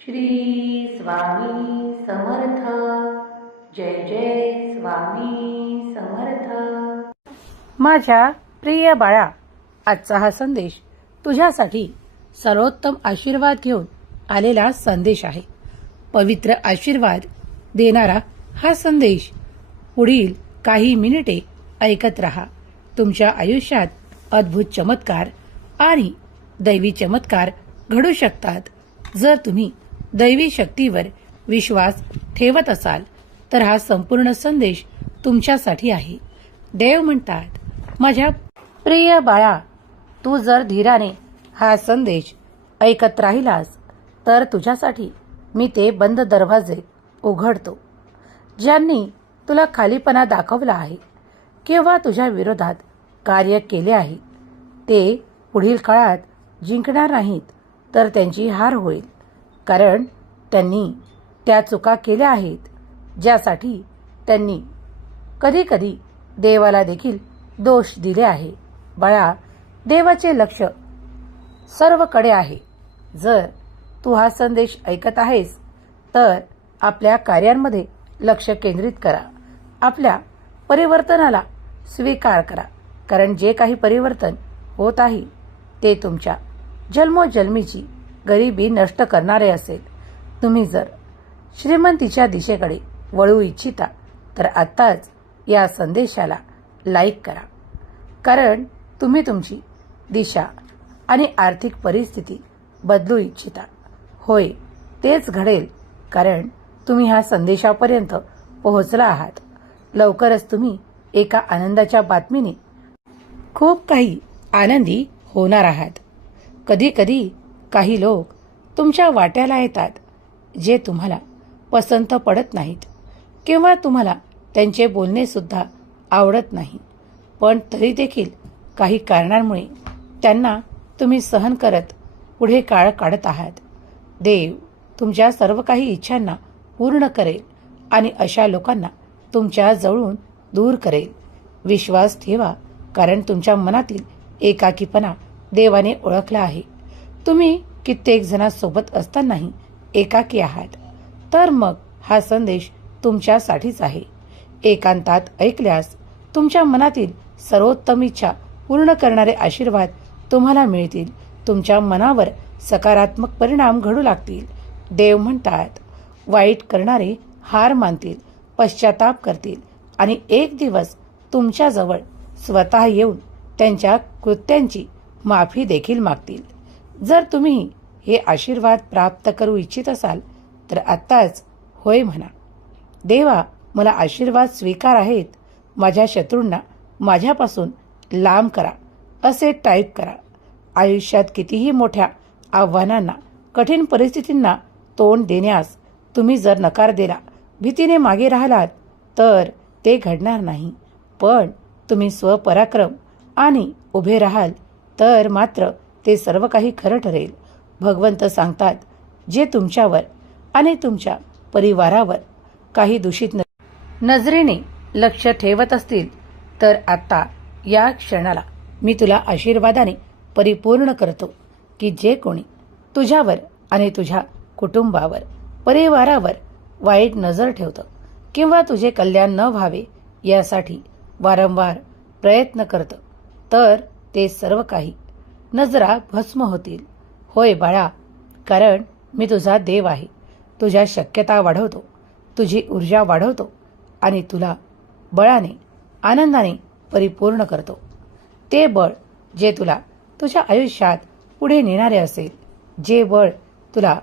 श्री स्वामी समर्थ. जय जय स्वामी समर्थ. माझ्या प्रिय बाळा, आजचा हा संदेश तुझ्यासाठी सर्वोत्तम आशीर्वाद घेऊन आलेला संदेश आहे. पवित्र आशीर्वाद देणारा हा संदेश पुढील काही मिनिटे ऐकत रहा. तुमच्या आयुष्यात अद्भुत चमत्कार आणि दैवी चमत्कार घडू शकतात. जर तुम्ही दैवी शक्तीवर विश्वास ठेवत असाल तर हा संपूर्ण संदेश तुमच्यासाठी आहे. देव म्हणतात, माझ्या प्रिय बाळा, तू जर धीराने हा संदेश ऐकत राहिलास तर तुझ्यासाठी मी ते बंद दरवाजे उघडतो. ज्यांनी तुला खालीपणा दाखवला आहे किंवा तुझ्या विरोधात कार्य केले आहे ते पुढील काळात जिंकणार नाहीत, तर त्यांची हार होईल. कारण त्यांनी त्या चुका केल्या आहेत ज्यासाठी त्यांनी कधी कधी देवाला देखील दोष दिले आहे. बाळा, देवाचे लक्ष सर्वकडे आहे. जर तू हा संदेश ऐकत आहेस तर आपल्या कार्यांमध्ये लक्ष केंद्रित करा. आपल्या परिवर्तनाला स्वीकार करा. कारण जे काही परिवर्तन होत आहे ते तुमच्या जन्मोजन्मीची गरिबी नष्ट करणारे असेल. तुम्ही जर श्रीमंतीच्या दिशेकडे वळू इच्छिता तर आत्ताच या संदेशाला लाईक करा. कारण तुम्ही तुमची दिशा आणि आर्थिक परिस्थिती बदलू इच्छिता. होय, तेच घडेल, कारण तुम्ही ह्या संदेशापर्यंत पोहोचला आहात. लवकरच तुम्ही एका आनंदाच्या बातमीने खूप काही आनंदी होणार आहात. कधी कधी काही लोक तुमच्या वाट्याला येतात जे तुम्हाला पसंत पडत नाहीत किंवा तुम्हाला त्यांचे बोलणे सुद्धा आवडत नाही, पण तरी देखील काही कारणांमुळे त्यांना तुम्ही सहन करत पुढे काळ काढत आहात. देव तुमच्या सर्व काही इच्छांना पूर्ण करेल आणि अशा लोकांना तुमच्या जवळून दूर करेल. विश्वास ठेवा, कारण तुमच्या मनातील एकाकीपणा देवाने ओळखला आहे. तुम्ही कित्येक जणांसोबत असतानाही एकाकी आहात. तर मग हा संदेश तुमच्यासाठीच आहे. एकांतात ऐकल्यास तुमच्या मनातील सर्वोत्तम इच्छा पूर्ण करणारे आशीर्वाद तुम्हाला मिळतील. तुमच्या मनावर सकारात्मक परिणाम घडू लागतील. देव म्हणतात, वाईट करणारे हार मानतील, पश्चाताप करतील आणि एक दिवस तुमच्याजवळ स्वतः येऊन त्यांच्या कृत्यांची माफी देखील मागतील. जर तुम्ही हे आशीर्वाद प्राप्त करू इच्छित असाल तर आत्ताच होय म्हणा. देवा, मला आशीर्वाद स्वीकार आहेत. माझ्या शत्रूंना माझ्यापासून लांब करा असे टाईप करा. आयुष्यात कितीही मोठ्या आव्हानांना, कठीण परिस्थितींना तोंड देण्यास तुम्ही जर नकार दिला, भीतीने मागे राहिलात तर ते घडणार नाही. पण तुम्ही स्वपराक्रम आणि उभे राहाल तर मात्र ते सर्व काही खरं ठरेल. भगवंत सांगतात, जे तुमच्यावर आणि तुमच्या परिवारावर काही दूषित नजरेने लक्ष ठेवत असतील तर आता या क्षणाला मी तुला आशीर्वादाने परिपूर्ण करतो की जे कोणी तुझ्यावर आणि तुझ्या कुटुंबावर, परिवारावर वाईट नजर ठेवतं किंवा तुझे कल्याण न व्हावे यासाठी वारंवार प्रयत्न करतं तर ते सर्व काही नजरा भस्म होतील. होय बाळा, कारण मी तुझा देव आहे. तुझ्या शक्यता वाढवतो, तुझी ऊर्जा वाढवतो आणि तुला बळाने, आनंदाने परिपूर्ण करतो. ते बळ जे तुला तुझ्या आयुष्यात पुढे नेणारे असेल, जे बळ तुला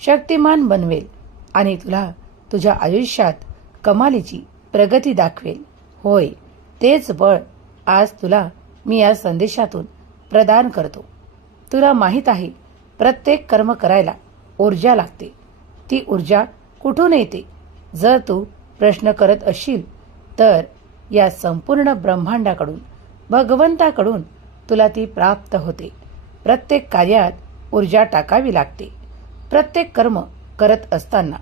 शक्तिमान बनवेल आणि तुला तुझ्या आयुष्यात कमालीची प्रगती दाखवेल. होय, तेच बळ आज तुला मी या संदेशातून प्रदान करतो. तुला माहीत आहे, प्रत्येक कर्म करायला ऊर्जा लागते. ती ऊर्जा कुठून येते? जर तू प्रश्न करत असशील तर या संपूर्ण ब्रह्मांडाकडून, भगवंताकडून तुला ती प्राप्त होते. प्रत्येक कार्यात ऊर्जा टाकावी लागते. प्रत्येक कर्म करत असताना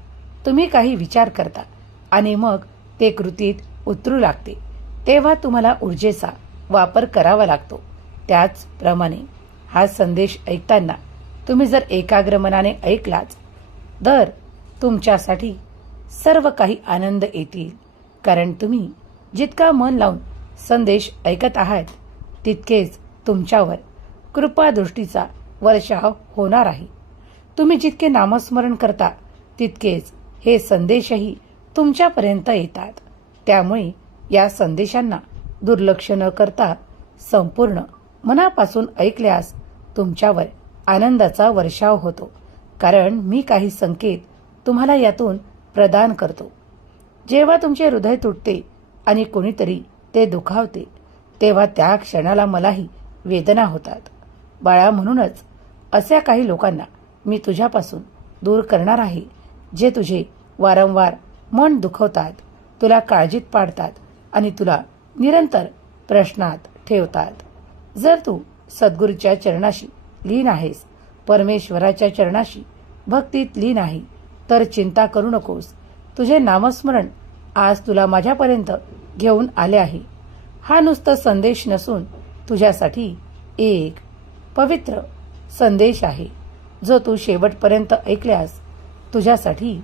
तुम्ही काही विचार करता आणि मग ते कृतीत उतरू लागते. तेव्हा तुम्हाला ऊर्जेचा वापर करावा लागतो. त्याचप्रमाणे हा संदेश ऐकताना तुम्ही जर एकाग्र मनाने ऐकलाच तर तुमच्यासाठी सर्व काही आनंद येतील. कारण तुम्ही जितका मन लावून संदेश ऐकत आहात तितकेच तुमच्यावर कृपादृष्टीचा वर्षाव होणार आहे. तुम्ही जितके नामस्मरण करता तितकेच हे संदेशही तुमच्यापर्यंत येतात. त्यामुळे या संदेशांना दुर्लक्ष न करता संपूर्ण मनापासून ऐकल्यास तुमच्यावर आनंदाचा वर्षाव होतो. कारण मी काही संकेत तुम्हाला यातून प्रदान करतो. जेव्हा तुमचे हृदय तुटते आणि कोणीतरी ते दुखावते तेव्हा त्या क्षणाला मलाही वेदना होतात. बाळा, म्हणूनच अशा काही लोकांना मी तुझ्यापासून दूर करणार आहे जे तुझे वारंवार मन दुखवतात, तुला काळजीत पाडतात आणि तुला निरंतर प्रश्नात ठेवतात. जर तू सद्गुरूच्या चरणाशी लीन आहेस, परमेश्वराच्या चरणाशी भक्तीत लीन आहे, तर चिंता करू नकोस. तुझे नामस्मरण आज तुला माझ्यापर्यंत घेऊन आले आहे. हा नुसता संदेश नसून तुझ्यासाठी एक पवित्र संदेश आहे जो तू शेवटपर्यंत ऐकल्यास तुझ्यासाठी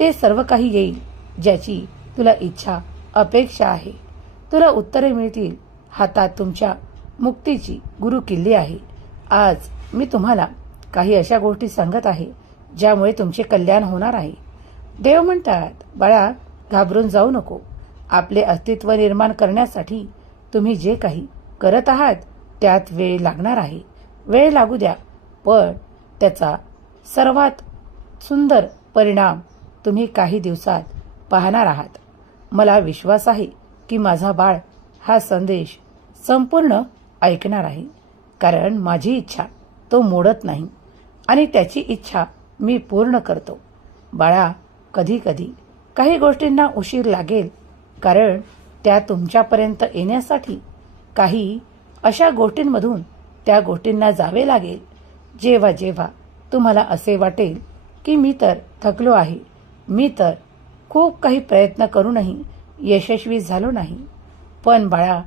ते सर्व काही येईल ज्याची तुला इच्छा अपेक्षा आहे. तुला उत्तरे मिळतील. हातात तुमच्या मुक्तीची गुरुकिल्ली आहे. आज मी तुम्हाला काही अशा गोष्टी सांगत आहे ज्यामुळे तुमचे कल्याण होणार आहे. देव म्हणतात, बाळा, घाबरून जाऊ नको. आपले अस्तित्व निर्माण करण्यासाठी तुम्ही जे काही करत आहात त्यात वेळ लागणार आहे. वेळ लागू द्या, पण त्याचा सर्वात सुंदर परिणाम तुम्ही काही दिवसात पाहणार आहात. मला विश्वास आहे की माझा बाळ हा संदेश संपूर्ण ऐकणार आहे. कारण माझी इच्छा तो मोडत नाही आणि त्याची इच्छा मी पूर्ण करतो. बाळा, कधी कधी काही गोष्टींना उशीर लागेल कारण त्या तुमच्यापर्यंत येण्यासाठी काही अशा गोष्टींमधून त्या गोष्टींना जावे लागेल. जेव्हा जेव्हा तुम्हाला असे वाटेल की मी तर थकलो आहे, मी तर खूप काही प्रयत्न करूनही यशस्वी झालो नाही, पण बाळा,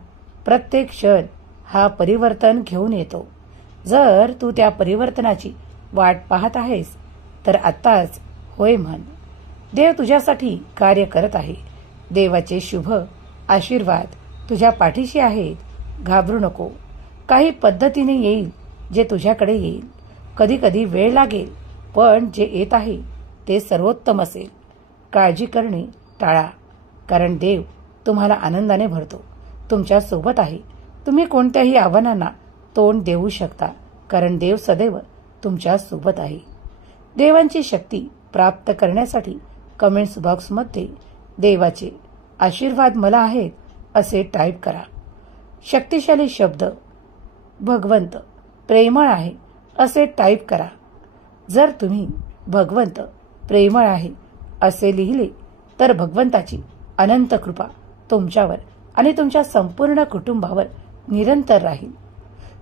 प्रत्येक क्षण हा परिवर्तन घेऊन येतो. जर तू त्या परिवर्तनाची वाट पाहत आहेस तर आत्ताच होय म्हण. देव तुझ्यासाठी कार्य करत आहे. देवाचे शुभ आशीर्वाद तुझ्या पाठीशी आहेत. घाबरू नको. काही पद्धतीने येईल जे तुझ्याकडे येईल. कधी कधी वेळ लागेल, पण जे येत आहे ते सर्वोत्तम असेल. काळजी करणे टाळा, कारण देव तुम्हाला आनंदाने भरतो. तुमच्या सोबत आहे. तुम्ही कोणत्याही आव्हानांना तोंड देऊ शकता, कारण देव सदैव तुमच्या सोबत आहे. देवांची शक्ती प्राप्त करण्यासाठी कमेंट्स बॉक्समध्ये देवाचे आशीर्वाद मला आहेत असे टाईप करा. शक्तिशाली शब्द भगवंत प्रेमळ आहे असे टाईप करा. जर तुम्ही भगवंत प्रेमळ आहे असे लिहिले तर भगवंताची अनंत कृपा तुमच्यावर आणि तुमच्या संपूर्ण कुटुंबावर निरंतर राहील.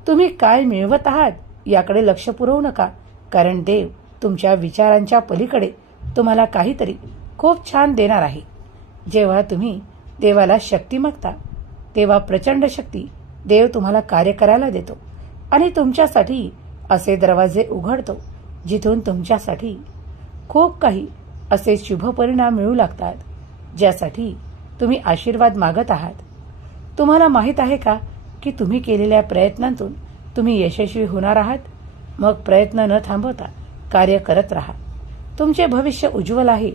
तुम्ही काय मिळवत आहात याकडे लक्ष पुरवू नका, कारण देव तुमच्या विचारांच्या पलीकडे तुम्हाला काहीतरी खूप छान देणार आहे. जेव्हा तुम्ही देवाला शक्ती मागता तेव्हा प्रचंड शक्ती देव तुम्हाला कार्य करायला देतो आणि तुमच्यासाठी असे दरवाजे उघडतो जिथून तुमच्यासाठी खूप काही असे शुभ परिणाम मिळू लागतात ज्यासाठी तुम्ही आशीर्वाद मागत आहात. तुम्हाला माहीत आहे का की तुम्ही केलेल्या प्रयत्नांतून तुम्ही यशस्वी होणार आहात. मग प्रयत्न न थांबवता कार्य करत राहा. तुमचे भविष्य उज्ज्वल आहे.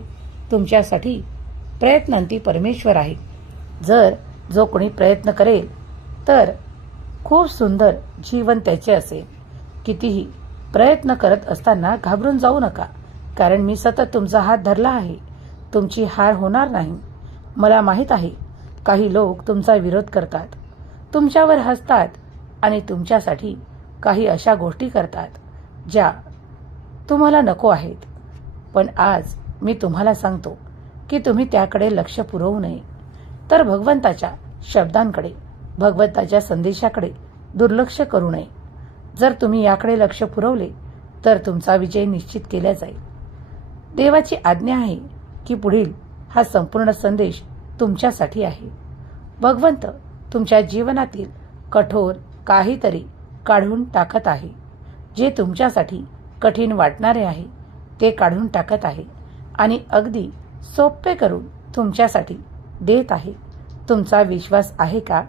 तुमच्यासाठी प्रयत्नांती परमेश्वर आहे. जर जो कोणी प्रयत्न करेल तर खूप सुंदर जीवन त्याचे असेल. कितीही प्रयत्न करत असताना घाबरून जाऊ नका, कारण मी सतत तुमचा हात धरला आहे. तुमची हार होणार नाही. मला माहीत आहे काही लोक तुमचा विरोध करतात, तुमच्यावर हसतात आणि तुमच्यासाठी काही अशा गोष्टी करतात ज्या तुम्हाला नको आहेत. पण आज मी तुम्हाला सांगतो की तुम्ही त्याकडे लक्ष पुरवू नये, तर भगवंताच्या शब्दांकडे, भगवंताच्या संदेशाकडे दुर्लक्ष करू नये. जर तुम्ही याकडे लक्ष पुरवले तर तुमचा विजय निश्चित केला जाईल. देवाची आज्ञा आहे की पुढील हा संपूर्ण संदेश तुमच्यासाठी आहे. भगवंत तुमच्या जीवनातील कठोर काहीतरी काढून टाकत आहे. जे तुमच्यासाठी कठीण वाटणारे आहे ते काढून टाकत आहे आणि अगदी सोपे करून तुमच्यासाठी देत आहे. तुमचा विश्वास आहे का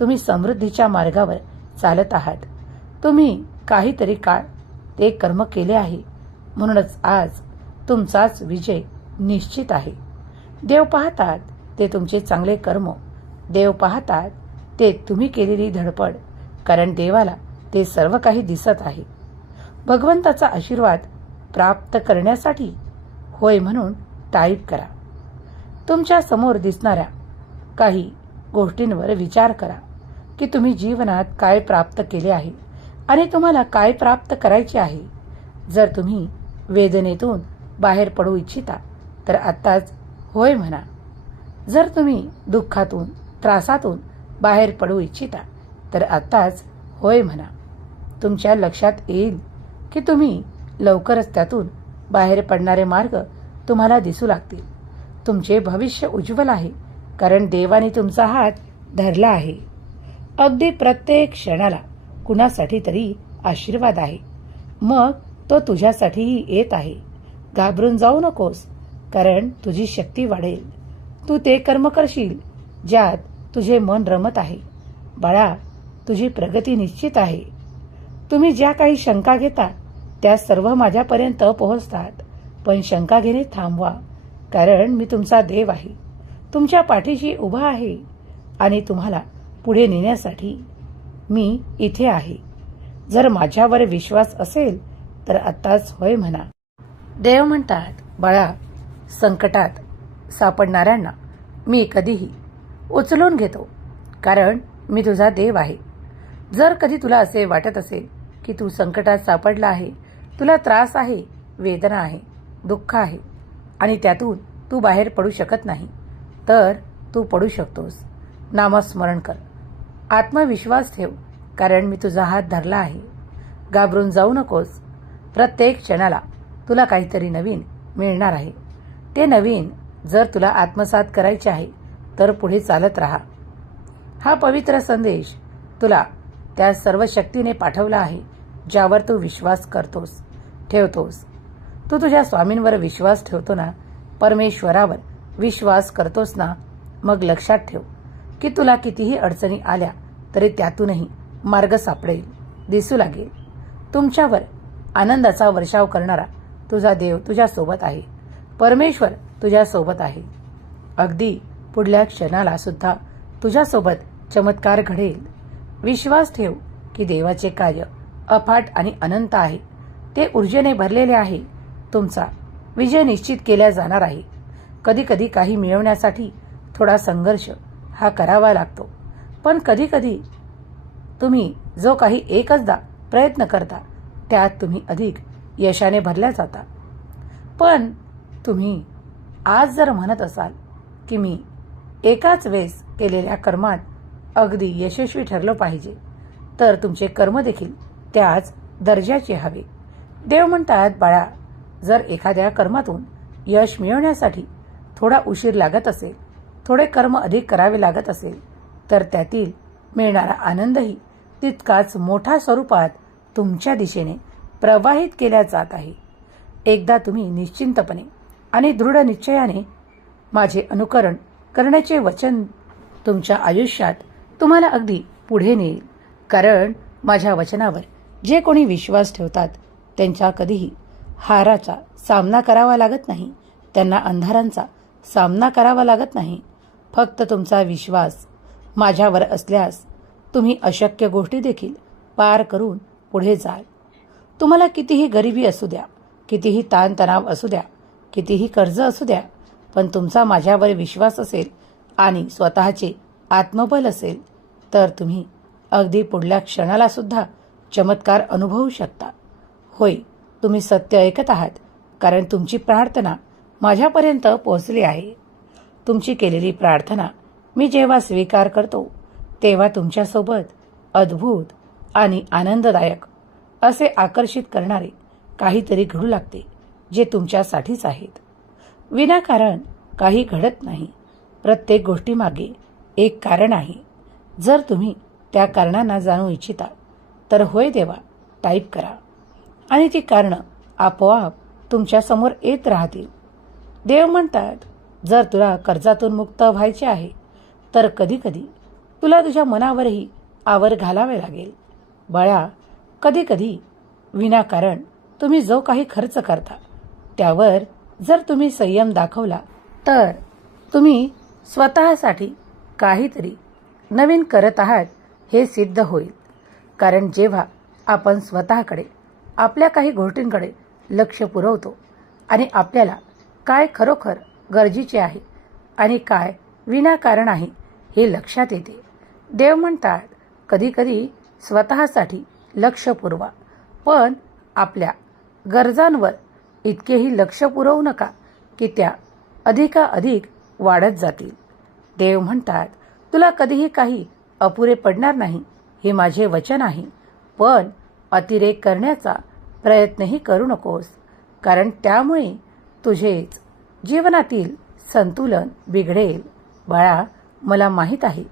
तुम्ही समृद्धीच्या मार्गावर चालत आहात? तुम्ही काहीतरी काळ ते कर्म केले आहे, म्हणूनच आज तुमचाच विजय निश्चित आहे. देव पाहतात ते तुमचे चांगले कर्म, देव पाहतात ते तुम्ही केलेली धडपड, कारण देवाला ते सर्व काही दिसत आहे. भगवंताचा आशीर्वाद प्राप्त करण्यासाठी होय म्हणून टाईप करा. तुमच्या समोर दिसणाऱ्या काही गोष्टींवर विचार करा की तुम्ही जीवनात काय प्राप्त केले आहे आणि तुम्हाला काय प्राप्त करायचे आहे. जर तुम्ही वेदनेतून बाहेर पडू इच्छिता तर आत्ताच होय म्हणा. जर तुम्ही दुःखातून त्रासातून बाहेर पडू इच्छिता तर आत्ताच होय म्हणा. तुमच्या लक्षात येईल की तुम्ही लवकरच त्यातून बाहेर पडणारे मार्ग तुम्हाला दिसू लागतील. तुमचे भविष्य उज्ज्वल आहे, कारण देवाने तुमचा हात धरला आहे. अगदी प्रत्येक क्षणाला कुणासाठी तरी आशीर्वाद आहे, मग तो तुझ्यासाठीही येत आहे. घाबरून जाऊ नकोस, कारण तुझी शक्ती वाढेल. तू ते कर्म करशील ज्यात तुझे मन रमत आहे. बाळा, तुझी प्रगती निश्चित आहे. तुम्ही ज्या काही शंका घेता त्या सर्व माझ्यापर्यंत पोहोचतात, पण शंका घेणे थांबवा, कारण मी तुमचा देव आहे. तुमच्या पाठीशी उभा आहे आणि तुम्हाला पुढे नेण्यासाठी मी इथे आहे. जर माझ्यावर विश्वास असेल तर आत्ताच होय म्हणा. देव म्हणतात, बाळा, संकटात सापडणाऱ्यांना मी कधीही उचलून घेतो, कारण मी तुझा देव आहे. जर कधी तुला असे वाटत असेल की तू संकटात सापडला आहे, तुला त्रास आहे, वेदना आहे, दुःख आहे आणि त्यातून तू बाहेर पडू शकत नाही, तर तू पडू शकतोस. नामस्मरण कर, आत्मविश्वास ठेव, कारण मी तुझा हात धरला आहे. घाबरून जाऊ नकोस. प्रत्येक क्षणाला तुला काहीतरी नवीन मिळणार आहे. ते नवीन जर तुला आत्मसात करायचे आहे तर पुढे चालत राहा. हा पवित्र संदेश तुला त्या सर्व शक्तीने पाठवला आहे ज्यावर तू विश्वास करतोस, ठेवतोस. तू तुझ्या स्वामींवर विश्वास ठेवतो ना, परमेश्वरावर विश्वास करतोस ना, मग लक्षात ठेव की तुला कितीही अडचणी आल्या तरी त्यातूनही मार्ग सापडेल, दिसू लागेल. तुमच्यावर आनंदाचा वर्षाव करणारा तुझा देव तुझ्यासोबत आहे. परमेश्वर तुझ्यासोबत आहे. अगदी पुढल्या क्षणाला सुद्धा तुझ्यासोबत चमत्कार घडेल. विश्वास ठेव की देवाचे कार्य अफाट आणि अनंत आहे. ते ऊर्जेने भरलेले आहे. तुमचा विजय निश्चित केला जाणार आहे. कधी कधी काही मिळवण्यासाठी थोडा संघर्ष हा करावा लागतो, पण कधी कधी तुम्ही जो काही एकचदा प्रयत्न करता त्यात तुम्ही अधिक यशाने भरल्या जाता. पण तुम्ही आज जर म्हणत असाल की मी एकाच वेळेस केलेल्या कर्मात अगदी यशस्वी ठरलो पाहिजे, तर तुमचे कर्म देखील त्याच दर्जाचे हवे. देव म्हणतात, बाळा, जर एखाद्या कर्मातून यश मिळवण्यासाठी थोडा उशीर लागत असेल, थोडे कर्म अधिक करावे लागत असेल, तर त्यातील मिळणारा आनंदही तितकाच मोठ्या स्वरूपात तुमच्या दिशेने प्रवाहित केला जात आहे. एकदा तुम्ही निश्चिंतपणे आणि दृढ निश्चयाने माझे अनुकरण करण्याचे वचन तुमच्या आयुष्यात तुम्हाला अगदी पुढे नेईल. कारण माझ्या वचनावर जे कोणी विश्वास ठेवतात त्यांच्या कधीही हाराचा सामना करावा लागत नाही, त्यांना अंधारांचा सामना करावा लागत नाही. फक्त तुमचा विश्वास माझ्यावर असल्यास तुम्ही अशक्य गोष्टी देखील पार करून पुढे जाल. तुम्हाला कितीही गरिबी असू द्या, कितीही ताणतणाव असू द्या, कितीही कर्ज असू द्या, पण तुमचा माझ्यावर विश्वास असेल आणि स्वतःचे आत्मबल असेल तर तुम्ही अगदी पुढल्या क्षणाला सुद्धा चमत्कार अनुभवू शकता. होय, तुम्ही सत्य ऐकत आहात, कारण तुमची प्रार्थना माझ्यापर्यंत पोहोचली आहे. तुमची केलेली प्रार्थना मी जेव्हा स्वीकार करतो तेव्हा तुमच्यासोबत अद्भुत आणि आनंददायक असे आकर्षित करणारे काहीतरी घडू लागते जे तुमच्यासाठीच आहेत. विनाकारण काही घडत नाही. प्रत्येक गोष्टीमागे एक कारण आहे. जर तुम्ही त्या कारणांना जाणू इच्छिता तर होय देवा टाईप करा आणि ती कारणं आपोआप तुमच्यासमोर येत राहतील. देव म्हणतात, जर तुला कर्जातून मुक्त व्हायचे आहे तर कधीकधी तुला तुझ्या मनावरही आवर घालावे लागेल. बाळा, कधीकधी विनाकारण तुम्ही जो काही खर्च करता त्यावर जर तुम्ही संयम दाखवला तर तुम्ही स्वतःसाठी काहीतरी नवीन करत आहात हे सिद्ध होईल. कारण जेव्हा आपण स्वतःकडे आपल्या काही गोष्टींकडे लक्ष पुरवतो आणि आपल्याला काय खरोखर गरजेचे आहे आणि काय विनाकारण आहे हे लक्षात येते. देव म्हणतात, कधीकधी स्वतःसाठी लक्ष पुरवा, पण आपल्या गरजांवर इतकेही लक्ष पुरवू नका की त्या अधिकाधिक वाढत जातील. देव म्हणतात, तुला कधीही काही अपुरे पडणार नाही हे माझे वचन आहे, पण अतिरेक करण्याचा प्रयत्नही करू नकोस, कारण त्यामुळे तुझेच जीवनातील संतुलन बिघडेल. बाळा, मला माहीत आहे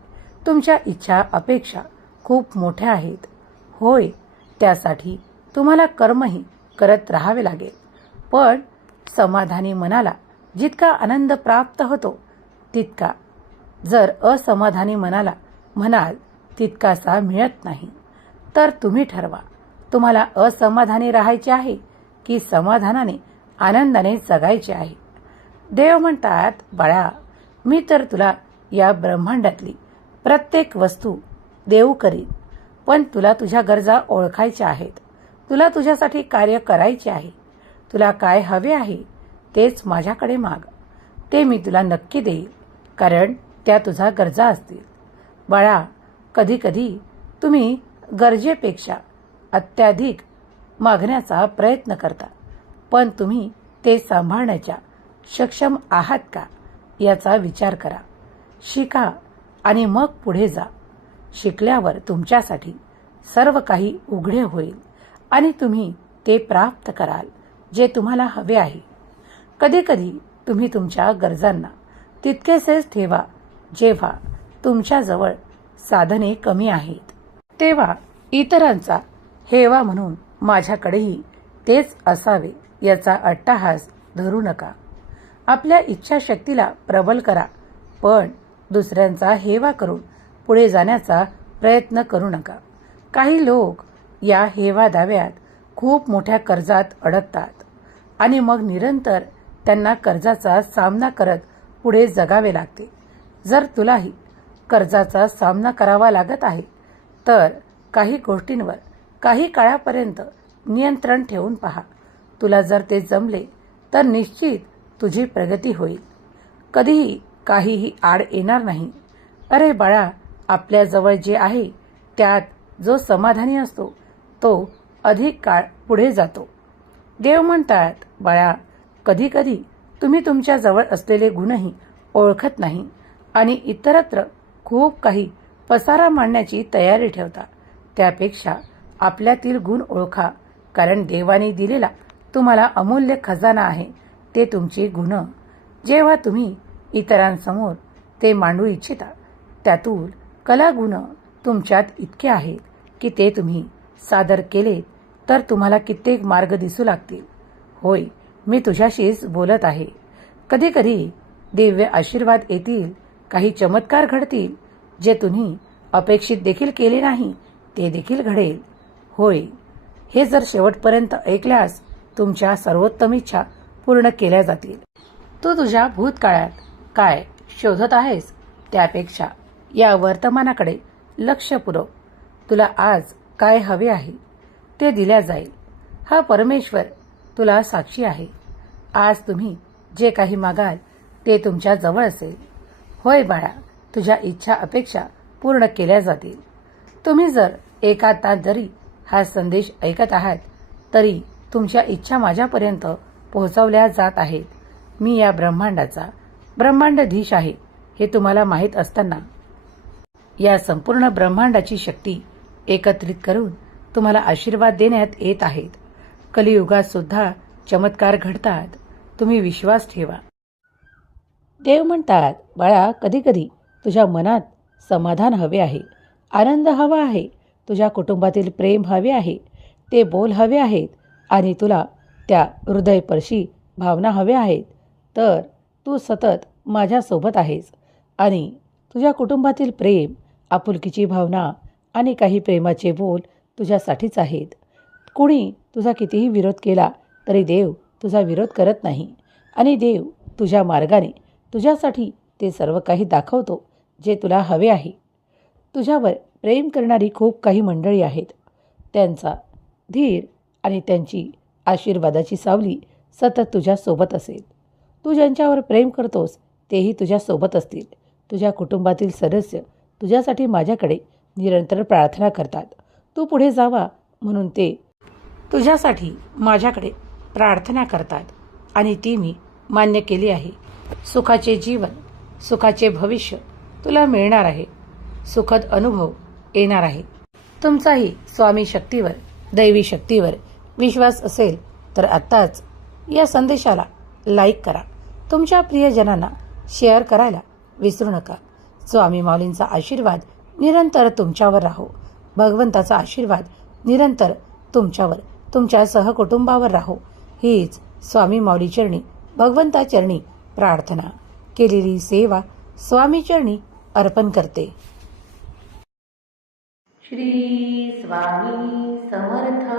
तुमच्या इच्छा अपेक्षा खूप मोठ्या आहेत. होय, त्यासाठी तुम्हाला कर्मही करत राहावे लागेल, पण समाधानी मनाला जितका आनंद प्राप्त होतो तितका जर असमाधानी मनाला म्हणाल तितकासा मिळत नाही. तर तुम्ही ठरवा, तुम्हाला असमाधानी राहायचे आहे की समाधानाने आनंदाने जगायचे आहे. देव म्हणतात, बाळा, मी तर तुला या ब्रह्मांडातली प्रत्येक वस्तू देऊ करीन, पण तुला तुझ्या गरजा ओळखायच्या आहेत. तुला तुझ्यासाठी कार्य करायचे आहे. तुला काय हवे आहे तेच माझ्याकडे माग, ते मी तुला नक्की देईल, कारण त्या तुझ्या गरजा असतील. बाळा, कधीकधी तुम्ही गरजेपेक्षा अत्याधिक मागण्याचा प्रयत्न करता, पण तुम्ही ते सांभाळण्याच्या सक्षम आहात का याचा विचार करा. शिका आणि मग पुढे जा. शिकल्यावर तुमच्यासाठी सर्व काही उघडे होईल आणि तुम्ही ते प्राप्त कराल जे तुम्हाला हवे आहे. कधीकधी तुम्ही तुमच्या गरजांना तितकेसेच ठेवा जेव्हा तुमच्याजवळ साधने कमी आहेत. तेव्हा इतरांचा हेवा म्हणून माझ्याकडेही तेच असावे याचा अट्टाहास धरू नका. आपल्या इच्छाशक्तीला प्रबल करा, पण दुसऱ्यांचा हेवा करून पुढे जाण्याचा प्रयत्न करू नका. काही लोक या हेवा दाव्यात खूप मोठ्या कर्जात अडकतात आणि मग निरंतर त्यांना कर्जाचा सामना करत पुढे जगावे लागते. जर तुलाही कर्जाचा सामना करावा लागत आहे तर काही गोष्टींवर काही काळापर्यंत नियंत्रण ठेवून पहा. तुला जर ते जमले तर निश्चित तुझी प्रगती होईल. कधीही काहीही आड येणार नाही. अरे बाळा, आपल्याजवळ जे आहे त्यात जो समाधानी असतो तो अधिक काळ पुढे जातो. देव म्हणतात, बाळा, कधीकधी तुम्ही तुमच्या जवळ असलेले गुणही ओळखत नाही आणि इतरत्र खूप काही पसारा मांडण्याची तयारी ठेवता. त्यापेक्षा आपल्यातील गुण ओळखा, कारण देवाने दिलेला तुम्हाला अमूल्य खजाना आहे ते तुमची गुण. जेव्हा तुम्ही इतरांसमोर ते मांडू इच्छिता त्यातून कलागुण तुमच्यात इतके आहेत की ते तुम्ही सादर केले तर तुम्हाला कित्येक मार्ग दिसू लागतील. होय, मी तुझ्याशीच बोलत आहे. कधीकधी दिव्य आशीर्वाद येतील, काही चमत्कार घडतील जे तुम्ही अपेक्षित देखील केले नाही ते देखील घडेल. होय, हे जर शेवटपर्यंत ऐकल्यास तुमच्या सर्वोत्तम इच्छा पूर्ण केल्या जातील. तू तुझ्या भूतकाळात काय शोधत आहेस त्यापेक्षा या वर्तमानाकडे लक्ष पुरव. तुला आज काय हवे आहे ते दिल्या जाईल. हा परमेश्वर तुला साक्षी आहे. आज तुम्ही जे काही मागाल ते तुमच्या जवळ असेल. होय बाळा, तुझ्या इच्छा अपेक्षा पूर्ण केल्या जातील. तुम्ही जर एका तास जरी हा संदेश ऐकत आहात तरी तुमच्या इच्छा माझ्यापर्यंत पोहोचवल्या जात आहेत. मी या ब्रह्मांडाचा ब्रह्मांडाधीश आहे हे तुम्हाला माहीत असताना या संपूर्ण ब्रह्मांडाची शक्ती एकत्रित करून तुम्हाला आशीर्वाद देण्यात येत आहेत. कलियुगात सुद्धा चमत्कार घडतात. तुम्ही विश्वास ठेवा. देव म्हणतात, बाळा, कधीकधी तुझ्या मनात समाधान हवे आहे, आनंद हवा आहे, तुझ्या कुटुंबातील प्रेम हवे आहे, ते बोल हवे आहेत आणि तुला त्या हृदयस्पर्शी भावना हव्या आहेत तर तू सतत माझ्यासोबत आहेस आणि तुझ्या कुटुंबातील प्रेम, आपुलकीची भावना आणि काही प्रेमाचे बोल तुझ्यासाठीच आहेत. कुणी तुझा कितीही विरोध केला तरी देव तुझा विरोध करत नाही आणि देव तुझ्या मार्गाने तुझ्यासाठी ते सर्व काही दाखवतो जे तुला हवे आहे. तुझ्यावर प्रेम करणारी खूप काही मंडळी आहेत. त्यांचा धीर आणि त्यांची आशीर्वादाची सावली सतत तुझ्यासोबत असेल. तू ज्यांच्यावर प्रेम करतोस तेही तुझ्यासोबत असतील. तुझ्या कुटुंबातील सदस्य तुझ्यासाठी माझ्याकडे निरंतर प्रार्थना करतात. तू पुढे जावा म्हणून ते तुझ्यासाठी माझ्याकडे प्रार्थना करतात आणि ती मी मान्य केली आहे. सुखाचे जीवन, सुखाचे भविष्य तुला मिळणार आहे. सुखद अनुभव येणार आहे. तुमचाही स्वामी शक्तीवर, दैवी शक्तीवर विश्वास असेल तर आत्ताच या संदेशाला लाईक करा. तुमच्या प्रियजनांना शेअर करायला विसरू नका. स्वामी माऊलींचा आशीर्वाद निरंतर तुमच्यावर राहो. भगवंताचा आशीर्वाद निरंतर तुमच्यावर, तुमच्या सहकुटुंबावर राहो. हीच स्वामी माऊली चरणी, भगवंता चरणी प्रार्थना. केलेली सेवा स्वामी चरणी अर्पण करते. श्री स्वामी समर्थ.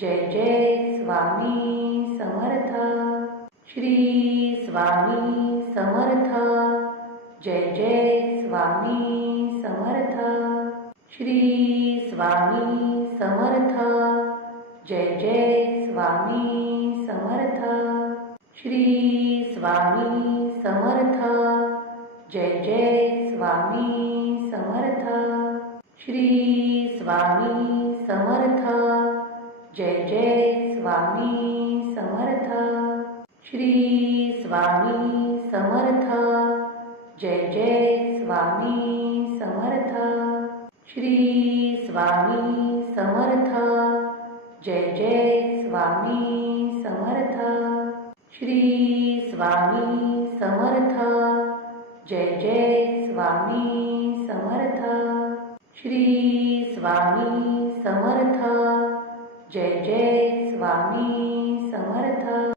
जय जय स्वामी समर्थ. श्री स्वामी समर्थ. जय जय स्वामी समर्थ. श्री स्वामी समर्थ. जय जय स्वामी समर्थ. श्री स्वामी समर्थ. जय जय स्वामी समर्थ. श्री स्वामी समर्थ. जय जय स्वामी समर्थ. श्री स्वामी समर्थ. जय जय स्वामी समर्थ. श्री स्वामी समर्थ. जय जय स्वामी समर्थ. श्री स्वामी समर्थ. जय जय स्वामी समर्थ. श्री स्वामी समर्थ. जय जय स्वामी समर्थ.